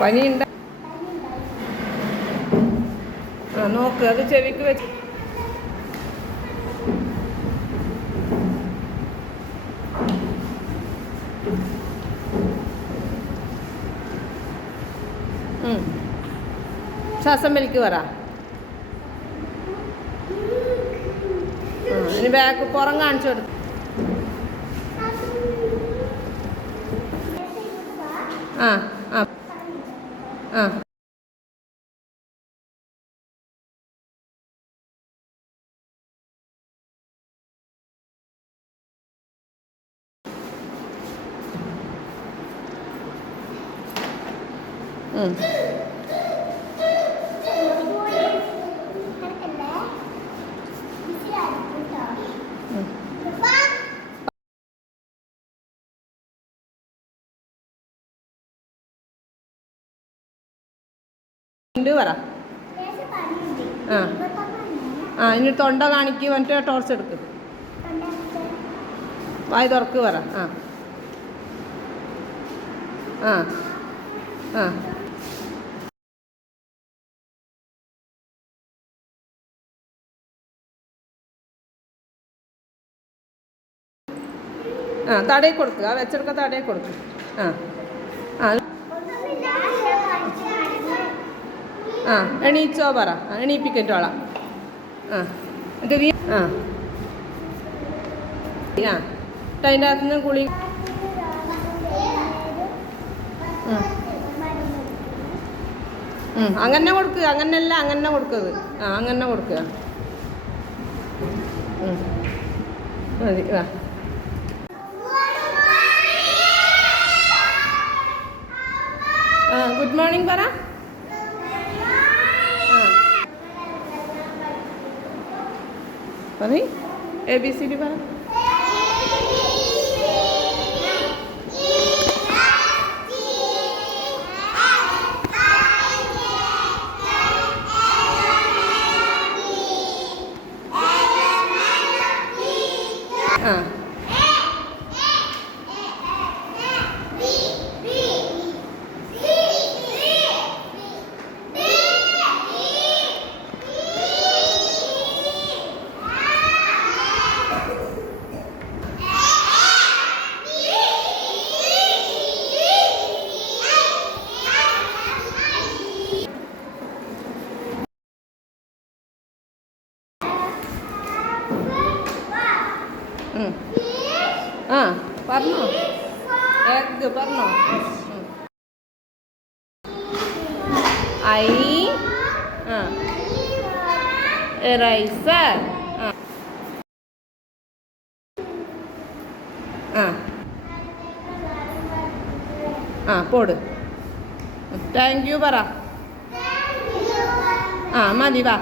പനിയുണ്ട്. ആ നോക്ക്, അത് ചെവിക്ക് വെച്ച്. ശ്വാസം വലിക്ക് പറ. ഇനി ബാക്ക് പുറം കാണിച്ചു കൊടുക്കും. ആ ആ ആ പറ. ആ ഇനി തൊണ്ട കാണിക്ക്, മറ്റേ ടോർച്ച് എടുക്ക്. വായി തുറക്ക് പറ. ആ ആ ആ ആ തടയിൽ കൊടുക്കുക, ആ വെച്ചെടുക്ക തടയിൽ കൊടുക്കുക. ആ ആ ആ എണീച്ചോ പറ. എണീപ്പിക്കറ്റോളാം. ആ എന്നിട്ട് ആ ആ അതിൻ്റെ അകത്ത് നിന്ന് കുളി. അങ്ങനെ കൊടുക്കുക, അങ്ങനെയല്ല, അങ്ങനെ കൊടുക്കുന്നത്. ആ അങ്ങനെ കൊടുക്കുക. മതി. ആ ഗുഡ് മോർണിംഗ് പറ. പറ ABCD പറ. ആ ആ പറഞ്ഞോ. എഗ് പറഞ്ഞോ. I eraser. ആ ആ പോട്. താങ്ക് യു പറ. ആ മതി വാ.